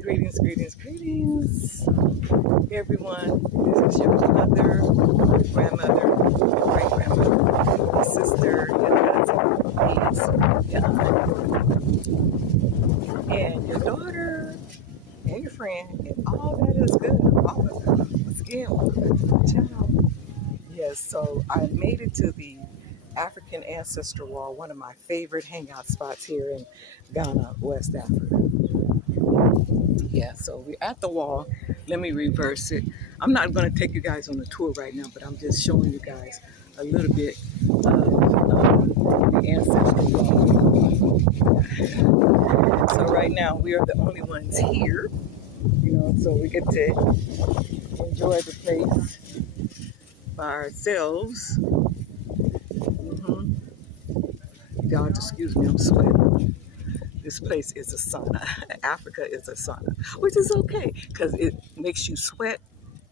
Greetings, greetings, greetings, everyone. This is your mother, grandmother, great grandmother, sister, your cousin, niece, your aunt, and your daughter, and your friend, and all that is good. All of them. Again, channel. Yes, so I made it to the African Ancestral Wall, one of my favorite hangout spots here in Ghana, West Africa. Yeah, so we're at the wall. Let me reverse it. I'm not going to take you guys on a tour right now, but I'm just showing you guys a little bit of the ancestral wall. So right now we are the only ones here, so we get to enjoy the place by ourselves. Y'all, excuse me, I'm sweating. This place is a sauna. Africa is a sauna, which is okay because it makes you sweat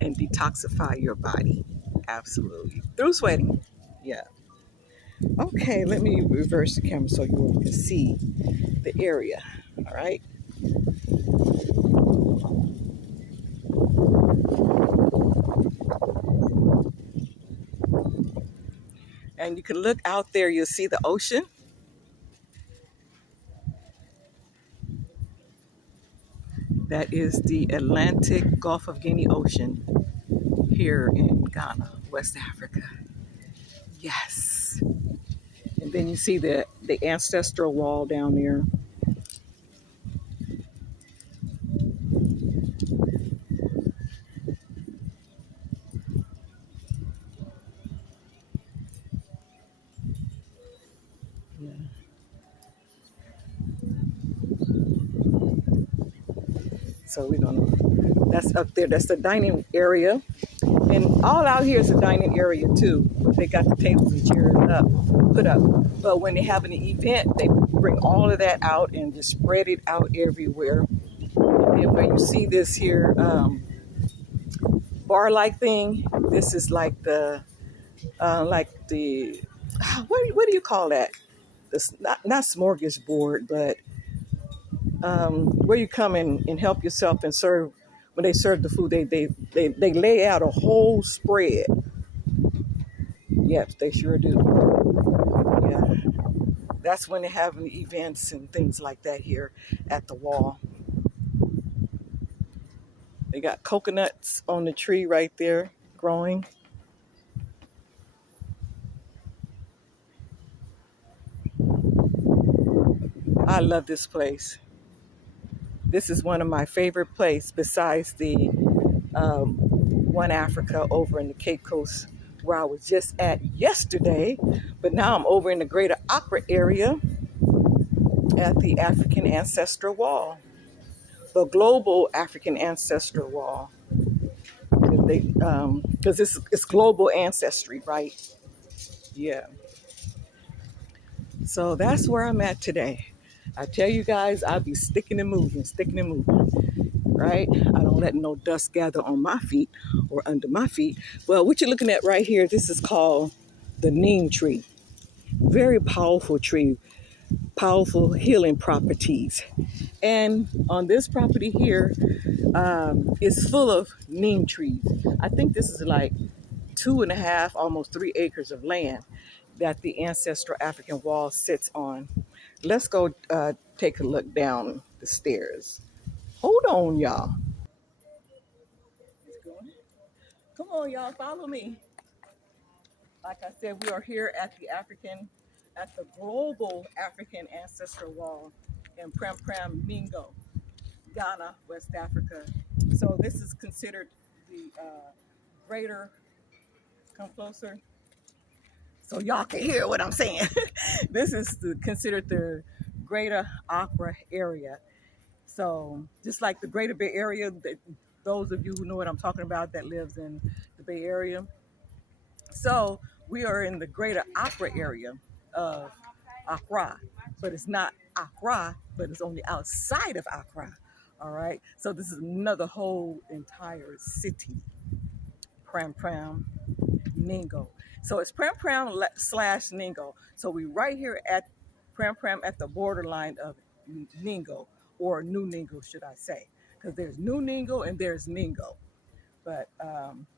and detoxify your body. Absolutely. Through sweating. Yeah. Okay, let me reverse the camera so you all can see the area. All right. And you can look out there, you'll see the ocean. That is the Atlantic Gulf of Guinea Ocean here in Ghana, West Africa. Yes. And then you see the ancestral wall down there. Yeah. So we're gonna, that's up there, that's the dining area. And all out here is a dining area too. They got the tables and chairs put up. But when they have an event, they bring all of that out and just spread it out everywhere. And where you see this here bar-like thing, this is like the what do you call that? This not smorgasbord, but where you come in and help yourself and serve. When they serve the food, they lay out a whole spread. Yes, they sure do. Yeah, that's when they're having events and things like that here at the wall. They got coconuts on the tree right there growing. I love this place. This is one of my favorite places besides the One Africa over in the Cape Coast where I was just at yesterday. But now I'm over in the Greater Accra area at the African Ancestral Wall, the Global African Ancestral Wall. Because it's global ancestry, right? Yeah. So that's where I'm at today. I tell you guys, I'll be sticking and moving, right? I don't let no dust gather on my feet or under my feet. Well, what you're looking at right here, this is called the neem tree. Very powerful tree, powerful healing properties. And on this property here, it's full of neem trees. I think this is like 2.5, almost 3 acres of land that the ancestral African wall sits on. Let's go take a look down the stairs. Hold on, y'all. Come on, y'all, follow me. Like I said, we are here at the global African ancestral wall in Prem Prem Mingo, Ghana, West Africa. So this is considered the greater, come closer, so y'all can hear what I'm saying. This is considered the greater Accra area. So just like the greater Bay Area, those of you who know what I'm talking about that lives in the Bay Area. So we are in the greater Accra area of Accra, but it's not Accra, but it's on the outside of Accra. All right. So this is another whole entire city, Pram Pram, Ningo. So it's Pram Pram slash Ningo. So we right here at Pram Pram at the borderline of Ningo or New Ningo, should I say, because there's New Ningo and there's Ningo. But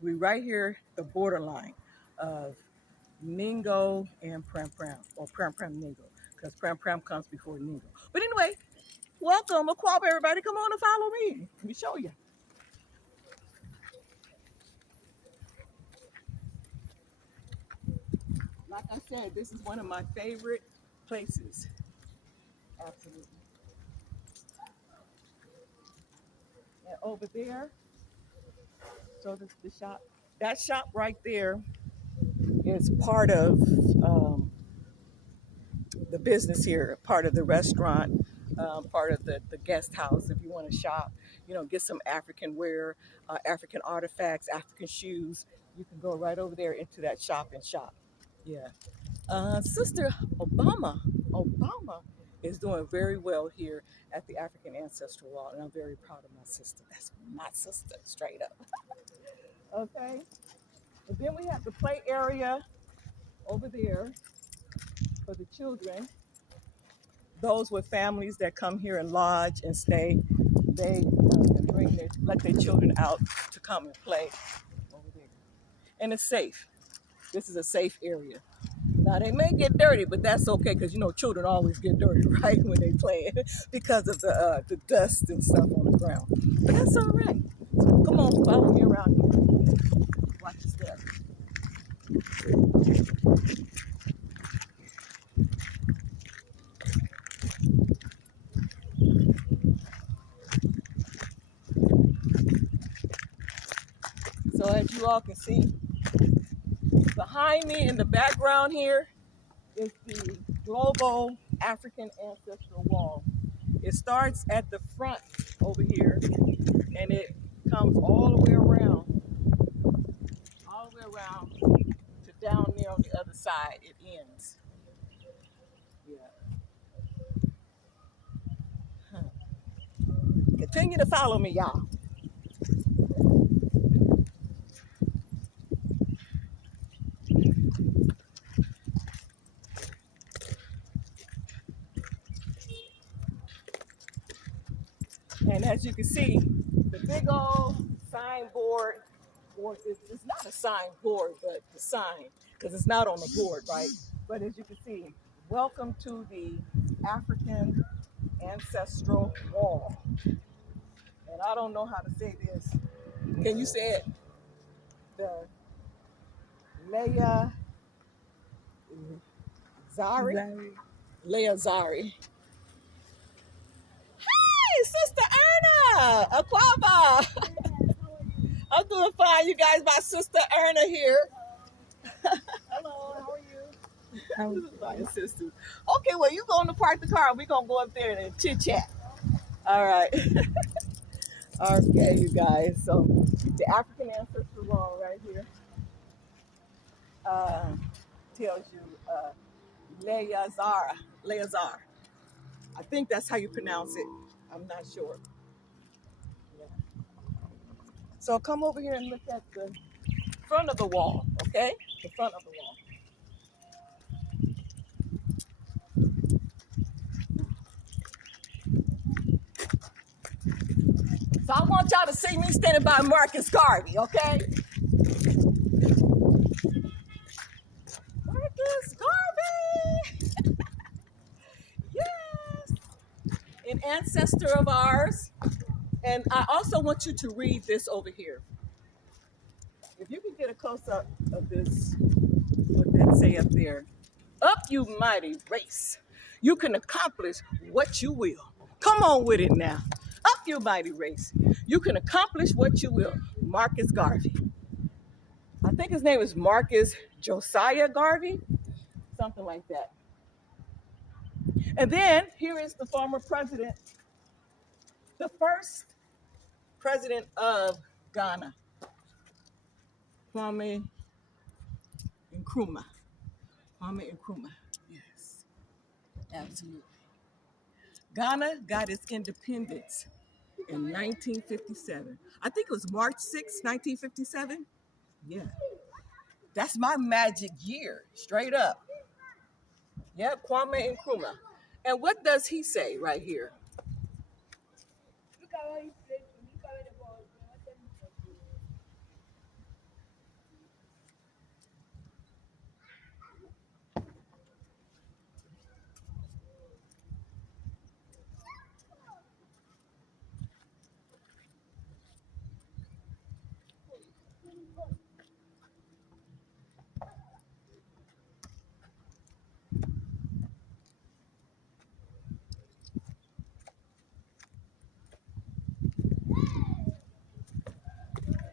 we right here, the borderline of Ningo and Prem Prem, or Prem Prem Ningo, because Prem Prem comes before Ningo. But anyway, welcome, Akwaaba, everybody. Come on and follow me. Let me show you. Like I said, this is one of my favorite places. Absolutely. And over there, so this the shop. That shop right there is part of the business here, part of the restaurant, part of the guest house. If you want to shop, get some African wear, African artifacts, African shoes, you can go right over there into that shop and shop. Yeah. Sister Obama is doing very well here at the African Ancestral Wall, and I'm very proud of my sister. That's my sister, straight up. Okay. And then we have the play area over there for the children. Those with families that come here and lodge and stay, they let their children out to come and play over there. And it's safe. This is a safe area. Now they may get dirty, but that's okay because children always get dirty, right, when they play because of the dust and stuff on the ground. But that's all right. So come on, follow me around here. Watch your step. So as you all can see, behind me in the background here is the global African Ancestral Wall. It starts at the front over here and it comes all the way around to down there on the other side. It ends. Yeah. Huh. Continue to follow me, y'all. And as you can see, the big old signboard, or it's not a signboard, but the sign, because it's not on the board, right? But as you can see, welcome to the African Ancestral Wall. And I don't know how to say this. Can you say it? The Leah Zari? Leah Zari. Hey, Sister Erna! Akwaaba! I'm doing fine, you guys. My sister Erna here. Hello, how are you? This is my sister. Okay, well, you going to park the car. We're going to go up there and chit chat. All right. Okay, you guys. So, the African Ancestral Wall right here tells you Leah Zar. I think that's how you pronounce it. I'm not sure. Yeah. So, come over here and look at the front of the wall, okay? The front of the wall. So I want y'all to see me standing by Marcus Garvey, okay? Marcus Garvey! Yes! An ancestor of ours. And I also want you to read this over here. If you can get a close-up of this, what that say up there. Up, you mighty race. You can accomplish what you will. Come on with it now. Up, you mighty race. You can accomplish what you will. Marcus Garvey. I think his name is Marcus Josiah Garvey, something like that. And then here is the former president, the first president of Ghana, Kwame Nkrumah. Kwame Nkrumah. Yes, absolutely. Ghana got its independence in 1957. I think it was March 6, 1957. Yeah, that's my magic year, straight up. Yep, Kwame Nkrumah. And what does he say right here?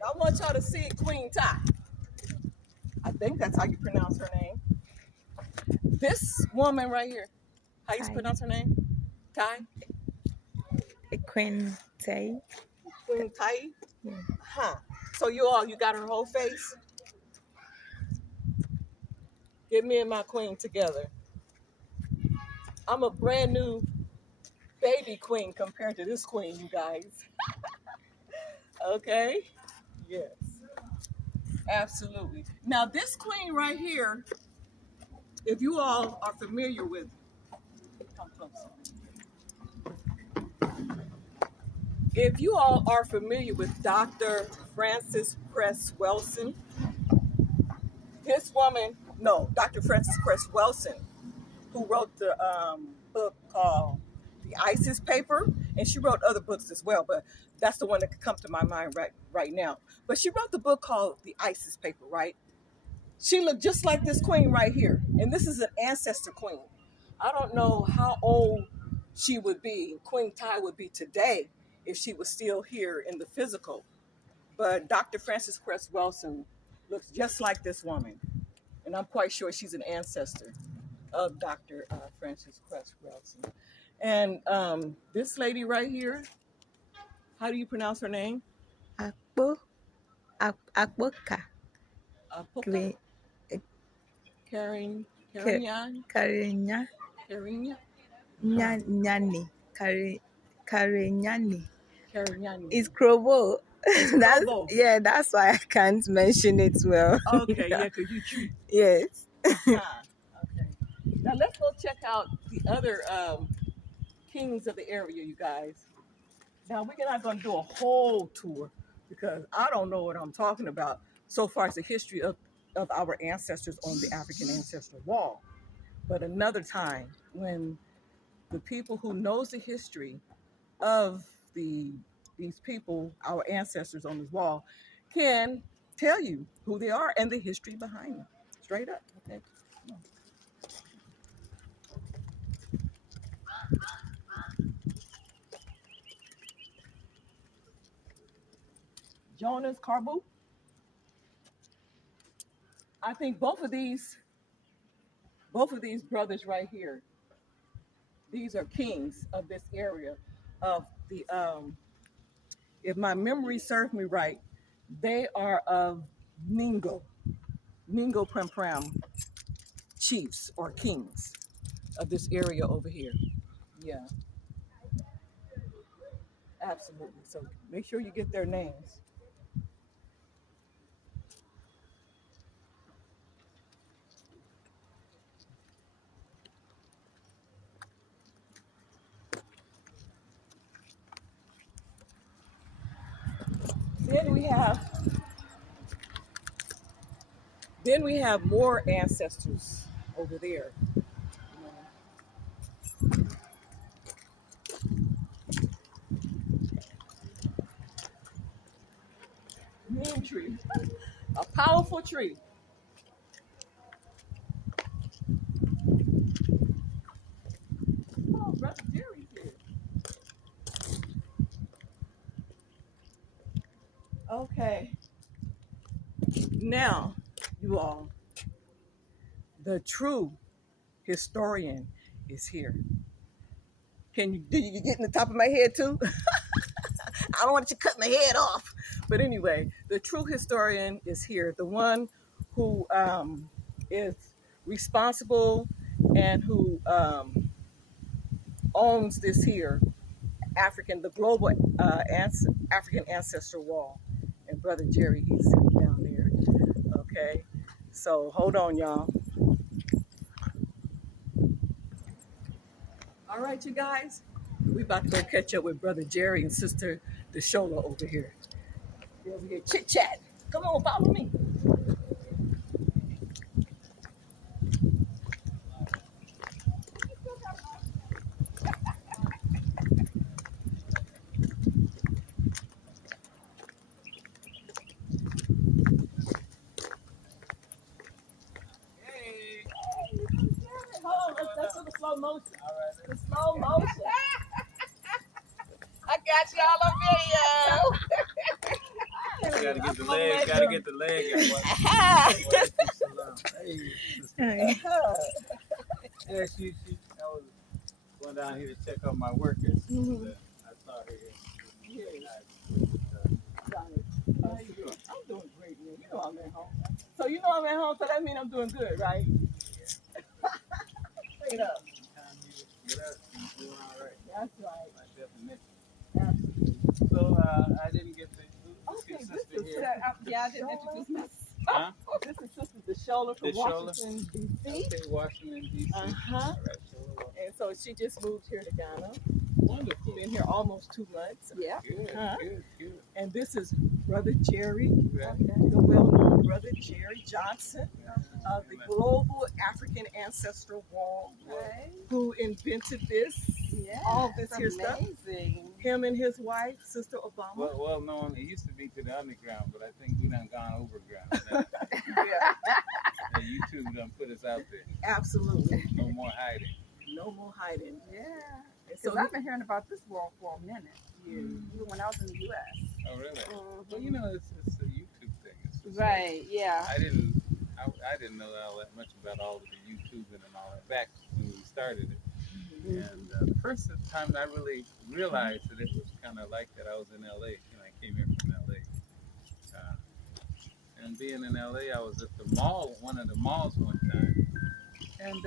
I want y'all to see Queen Ty. I think that's how you pronounce her name. This woman right here, how you Ty. pronounce her name? Ty? Queen Tay. Queen Ty? Yeah. Huh. So you got her whole face? Get me and my queen together. I'm a brand new baby queen compared to this queen, you guys. Okay? Yes. Absolutely. Now this queen right here, if you all are familiar with, come closer. If you all are familiar with Dr. Frances Cress Welsing, Dr. Frances Cress Welsing, who wrote the book called The ISIS Paper, and she wrote other books as well, but that's the one that could come to my mind right now. But she wrote the book called The ISIS Paper, right? She looked just like this queen right here, and this is an ancestor queen. I don't know how old she would be, Queen Ty would be today if she was still here in the physical. But Dr. Frances Cress Welsing looks just like this woman, and I'm quite sure she's an ancestor of Dr. Frances Cress Welsing. And this lady right here, how do you pronounce her name? Akpo. Akboka. Poka? Carignan? Karinya. Carignan? Nyani. Karinyani. Carignan. It's Krobo. That's why I can't mention it well. Okay, yeah, because you cheat. Yes. Okay. Now let's go check out the other kings of the area, you guys. Now we're not going to do a whole tour because I don't know what I'm talking about so far as the history of our ancestors on the African ancestral wall. But another time when the people who knows the history of these people, our ancestors on this wall, can tell you who they are and the history behind them. Straight up. Okay. Jonas Carbu. I think both of these brothers right here, these are kings of this area of the if my memory serves me right, they are of Ningo Prem Prem chiefs or kings of this area over here. Yeah, absolutely. So make sure you get their names. Then we have more ancestors over there. Neem tree, a powerful tree. Oh, Brother Jerry's here. Okay. Now, you all, the true historian is here. Did you get in the top of my head too? I don't want you to cut my head off. But anyway, the true historian is here. The one who is responsible and who owns this here the global African ancestral wall. And Brother Jerry, he's sitting down there. Okay. So hold on, y'all. All right, you guys. We about to go catch up with Brother Jerry and Sister Deshola over here. They're over here chit chat. Come on, follow me. Hey. Hold on, let's do the slow motion. All right. The slow motion. I got y'all on video. Gotta get the leg. Gotta get the leg. Hey. Yeah, she. I was going down here to check out my workers. Mm-hmm. I saw her here. How you doing? I'm doing great, man. You know I'm at home. So you know I'm at home, so that means I'm doing good, right? Straight up. You're doing all right. That's right. My definition. Absolutely. So I didn't get to Okay, sister this is here. yeah, I didn't introduce myself. Huh? This is Sister Deshola from Washington, D.C. Okay, Washington, D.C. Uh-huh. All right, Shola. And so she just moved here to Ghana. Wonderful. Been here almost 2 months. Yeah. Good, good. And this is Brother Jerry, Right. the well-known Brother Jerry Johnson of the Global African Ancestral Wall, who invented this, all this here stuff. Him and his wife, Sister Obama. Well known, it used to be to the underground, but I think we done gone overground. Yeah. And YouTube done put us out there. Absolutely. No more hiding. No more hiding. Yeah. So I've been hearing about this wall for a minute. Yeah. Even when I was in the U.S. Oh, really? Mm-hmm. Well, you know, it's a YouTube thing. It's just Right, yeah. I didn't know all that much about all of the YouTubing and all that back when we started it. Mm-hmm. And the first time I really realized that it was kind of like that, I was in L.A. I came here from L.A. And being in L.A., I was at the mall, one of the malls one time. And